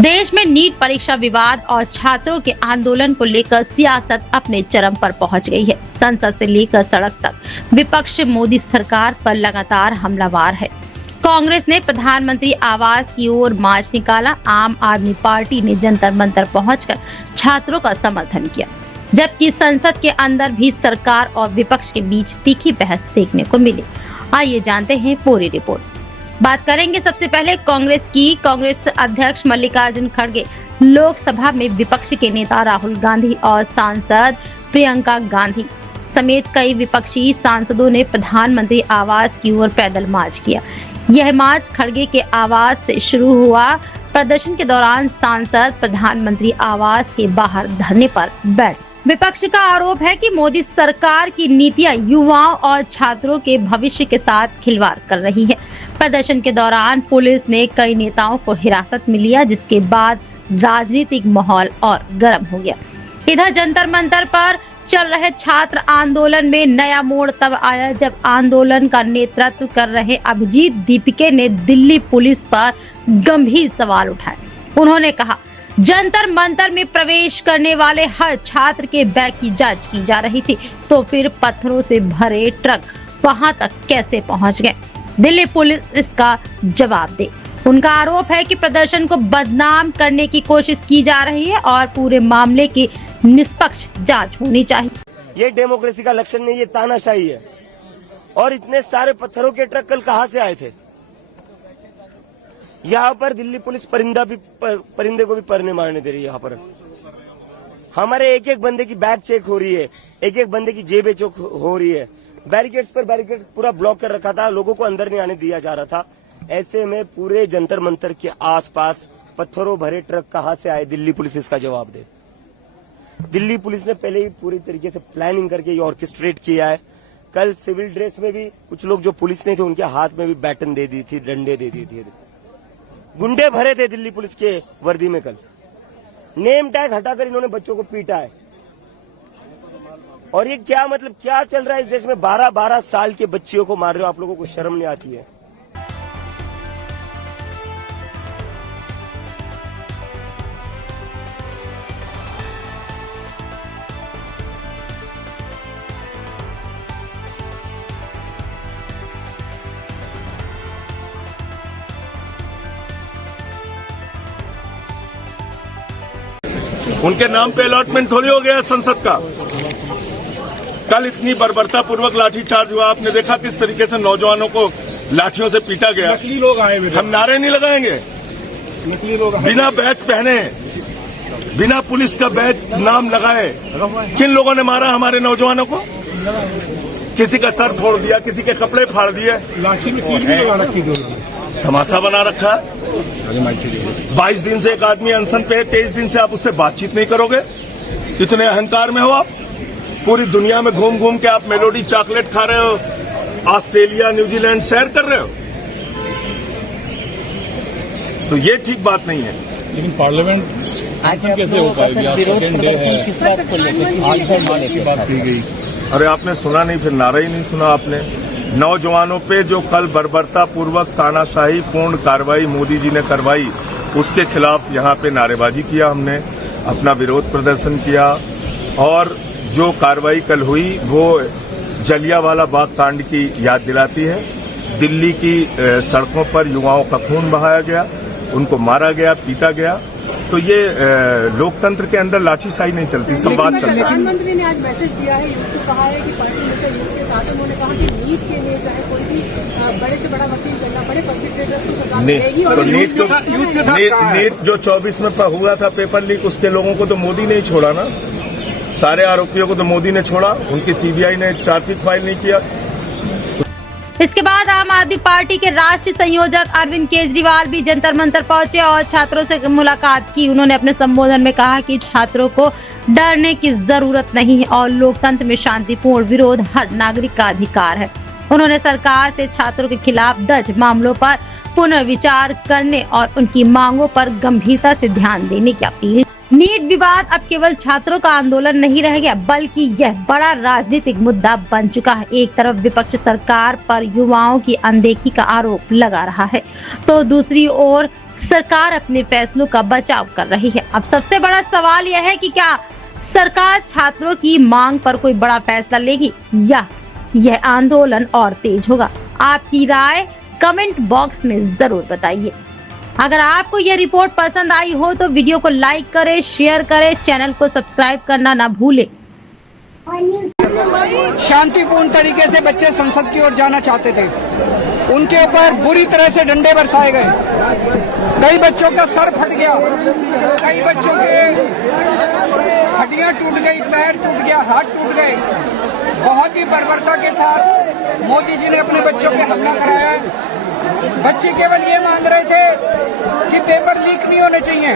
देश में नीट परीक्षा विवाद और छात्रों के आंदोलन को लेकर सियासत अपने चरम पर पहुंच गई है। संसद से लेकर सड़क तक विपक्ष मोदी सरकार पर लगातार हमलावर है। कांग्रेस ने प्रधानमंत्री आवास की ओर मार्च निकाला। आम आदमी पार्टी ने जंतर मंतर पहुंचकर छात्रों का समर्थन किया, जबकि संसद के अंदर भी सरकार और विपक्ष के बीच तीखी बहस देखने को मिली। आइए जानते हैं पूरी रिपोर्ट। बात करेंगे सबसे पहले कांग्रेस की। कांग्रेस अध्यक्ष मल्लिकार्जुन खड़गे लोकसभा में विपक्ष के नेता राहुल गांधी और सांसद प्रियंका गांधी समेत कई विपक्षी सांसदों ने प्रधानमंत्री आवास की ओर पैदल मार्च किया। यह मार्च खड़गे के आवास से शुरू हुआ। प्रदर्शन के दौरान सांसद प्रधानमंत्री आवास के बाहर धरने पर बैठ। विपक्ष का आरोप है कि मोदी सरकार की नीतियां युवाओं और छात्रों के भविष्य के साथ खिलवाड़ कर रही है। प्रदर्शन के दौरान पुलिस ने कई नेताओं को हिरासत में लिया, जिसके बाद राजनीतिक माहौल और गर्म हो गया। इधर जंतर मंतर पर चल रहे छात्र आंदोलन में नया मोड़ तब आया जब आंदोलन का नेतृत्व कर रहे अभिजीत दीपिके ने दिल्ली पुलिस पर गंभीर सवाल उठाए। उन्होंने कहा, जंतर मंतर में प्रवेश करने वाले हर छात्र के बैग की जांच की जा रही थी, तो फिर पत्थरों से भरे ट्रक वहां तक कैसे पहुंच गए? दिल्ली पुलिस इसका जवाब दे। उनका आरोप है कि प्रदर्शन को बदनाम करने की कोशिश की जा रही है और पूरे मामले की निष्पक्ष जांच होनी चाहिए। ये डेमोक्रेसी का लक्षण नहीं, ये तानाशाही है। और इतने सारे पत्थरों के ट्रक कल कहां से आए थे? यहाँ पर दिल्ली पुलिस परिंदे को भी पर नहीं मारने दे रही है। यहाँ पर हमारे एक एक बंदे की बैग चेक हो रही है, एक एक बंदे की जेबें चेक हो रही है। बैरिकेड्स पर बैरिकेड पूरा ब्लॉक कर रखा था, लोगों को अंदर नहीं आने दिया जा रहा था। ऐसे में पूरे जंतर मंतर के आसपास पत्थरों भरे ट्रक कहां से आए? दिल्ली पुलिस इसका जवाब दे। दिल्ली पुलिस ने पहले ही पूरी तरीके से प्लानिंग करके ये ऑर्केस्ट्रेट किया है। कल सिविल ड्रेस में भी कुछ लोग जो पुलिस नहीं थे उनके हाथ में भी बैटन दे दी थी, डंडे दे दिए थे। गुंडे भरे थे दिल्ली पुलिस के वर्दी में। कल नेम टैग हटाकर इन्होंने बच्चों को पीटा है। और ये क्या मतलब क्या चल रहा है इस देश में? 12-12 साल के बच्चियों को मार रहे हो आप लोगों को शर्म नहीं आती है? उनके नाम पे अलॉटमेंट थोड़ी हो गया संसद का। कल इतनी बर्बरता पूर्वक लाठीचार्ज हुआ, आपने देखा किस तरीके से नौजवानों को लाठियों से पीटा गया। नकली लोग आए हुए, हम नारे नहीं लगाएंगे। नकली लोग बिना बैच पहने, बिना पुलिस का बैच नाम लगाए किन लोगों ने मारा हमारे नौजवानों को? किसी का सर फोड़ दिया, किसी के कपड़े फाड़ दिए, लाठी में कील भी लगा रखी थी, तमाशा बना रखा है। 22 दिन से एक आदमी अनशन पे है, 23 दिन से आप उससे बातचीत नहीं करोगे? इतने अहंकार में हो आप? पूरी दुनिया में घूम घूम के आप मेलोडी चॉकलेट खा रहे हो, ऑस्ट्रेलिया न्यूजीलैंड सैर कर रहे हो, तो ये ठीक बात नहीं है। लेकिन पार्लियामेंट कैसे हो पाएगी? आज सेकंड डे है, किस बात को लेकर आज की बात की गई? अरे आपने सुना नहीं, फिर नारा ही नहीं सुना आपने। नौजवानों पे जो कल बर्बरता पूर्वक तानाशाही पूर्ण कार्रवाई मोदी जी ने करवाई, उसके खिलाफ यहाँ पे नारेबाजी किया, हमने अपना विरोध प्रदर्शन किया। और जो कार्रवाई कल हुई वो जलियांवाला बाग कांड की याद दिलाती है। दिल्ली की सड़कों पर युवाओं का खून बहाया गया, उनको मारा गया, पीटा गया। तो ये लोकतंत्र के अंदर लाठीशाही नहीं चलती, संवाद चलता है। प्रधानमंत्री ने आज मैसेज दिया है, यूथ को कहा है कि पार्टी हमेशा यूथ के साथ। उन्होंने कहा कि नीट के लिए चाहे कोई भी बड़े से बड़ा वकील करना पड़े, परपेट्रेटर्स को सजा मिलेगी। तो नीट जो 24 में हुआ था पेपर लीक, उसके लोगों को तो मोदी ने ही छोड़ा ना। सारे आरोपियों को तो मोदी ने छोड़ा, उनकी सीबीआई ने चार्जशीट फाइल नहीं किया। इसके बाद आम आदमी पार्टी के राष्ट्रीय संयोजक अरविंद केजरीवाल भी जंतर मंतर पहुंचे और छात्रों से मुलाकात की। उन्होंने अपने संबोधन में कहा कि छात्रों को डरने की जरूरत नहीं है और लोकतंत्र में शांतिपूर्ण विरोध हर नागरिक का अधिकार है। उन्होंने सरकार से छात्रों के खिलाफ दर्ज मामलों पर पुनर्विचार करने और उनकी मांगों पर गंभीरता से ध्यान देने की अपील नीट विवाद अब केवल छात्रों का आंदोलन नहीं रह गया, बल्कि यह बड़ा राजनीतिक मुद्दा बन चुका है। एक तरफ विपक्ष सरकार पर युवाओं की अनदेखी का आरोप लगा रहा है, तो दूसरी ओर सरकार अपने फैसलों का बचाव कर रही है। अब सबसे बड़ा सवाल यह है कि क्या सरकार छात्रों की मांग पर कोई बड़ा फैसला लेगी या यह आंदोलन और तेज होगा? आपकी राय कमेंट बॉक्स में जरूर बताइए। अगर आपको यह रिपोर्ट पसंद आई हो तो वीडियो को लाइक करें, शेयर करें, चैनल को सब्सक्राइब करना ना भूलें। शांतिपूर्ण तरीके से बच्चे संसद की ओर जाना चाहते थे, उनके ऊपर बुरी तरह से डंडे बरसाए गए। कई बच्चों का सर फट गया, कई बच्चों के हड्डियां टूट गई, पैर टूट गया, हाथ टूट गए। बहुत ही बर्बरता के साथ मोदी जी ने अपने बच्चों पे हमला कराया है। बच्चे केवल ये मांग रहे थे कि पेपर लीक नहीं होने चाहिए।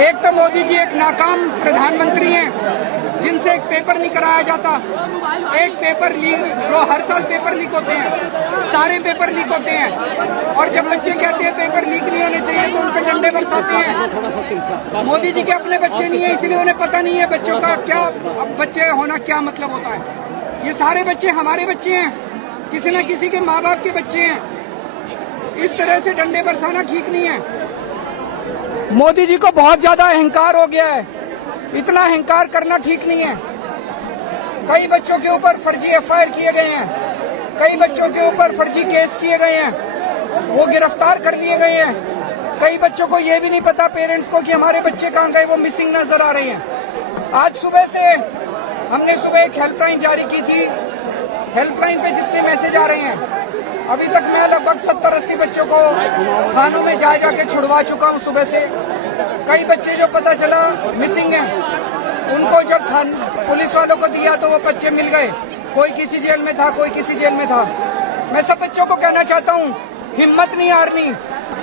एक तो मोदी जी एक नाकाम प्रधानमंत्री हैं, जिनसे एक पेपर नहीं कराया जाता। एक पेपर लीक, जो हर साल पेपर लीक होते हैं, सारे पेपर लीक होते हैं, और जब बच्चे कहते हैं पेपर लीक नहीं होने चाहिए तो उन पर डंडे बरसाते हैं। मोदी जी के अपने बच्चे नहीं है, इसलिए उन्हें पता नहीं है बच्चों का क्या, बच्चे होना क्या मतलब होता है। ये सारे बच्चे हमारे बच्चे हैं, किसी न किसी के माँ बाप के बच्चे हैं। इस तरह से डंडे बरसाना ठीक नहीं है। मोदी जी को बहुत ज्यादा अहंकार हो गया है, इतना अहंकार करना ठीक नहीं है। कई बच्चों के ऊपर फर्जी एफआईआर किए गए हैं, कई बच्चों के ऊपर फर्जी केस किए गए हैं, वो गिरफ्तार कर लिए गए हैं। कई बच्चों को ये भी नहीं पता, पेरेंट्स को, कि हमारे बच्चे कहाँ गए, वो मिसिंग नजर आ रहे हैं। आज सुबह से हमने सुबह एक हेल्पलाइन जारी की थी। हेल्पलाइन पे जितने मैसेज आ रहे हैं, अभी तक मैं लगभग 70-80 बच्चों को थानों में जाके छुड़वा चुका हूं सुबह से। कई बच्चे जो पता चला मिसिंग हैं, उनको जब पुलिस वालों को दिया तो वो बच्चे मिल गए। कोई किसी जेल में था, कोई किसी जेल में था। मैं सब बच्चों को कहना चाहता हूं, हिम्मत नहीं हारनी।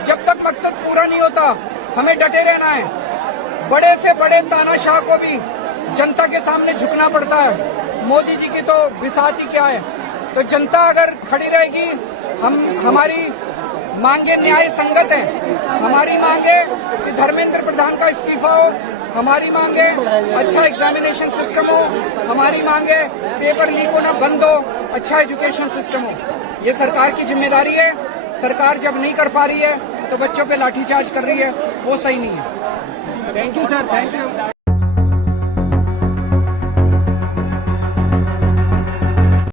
जब तक मकसद पूरा नहीं होता हमें डटे रहना है। बड़े से बड़े तानाशाह को भी जनता के सामने झुकना पड़ता है। मोदी जी की तो बिसात ही क्या है। तो जनता अगर खड़ी रहेगी, हमारी मांगे न्याय संगत है। हमारी मांगे कि धर्मेंद्र प्रधान का इस्तीफा हो, हमारी मांगे अच्छा एग्जामिनेशन सिस्टम हो, हमारी मांगे पेपर लीक होना बंद हो, अच्छा एजुकेशन सिस्टम हो। ये सरकार की जिम्मेदारी है। सरकार जब नहीं कर पा रही है तो बच्चों पे लाठीचार्ज कर रही है, वो सही नहीं है। Thank you sir, thank you.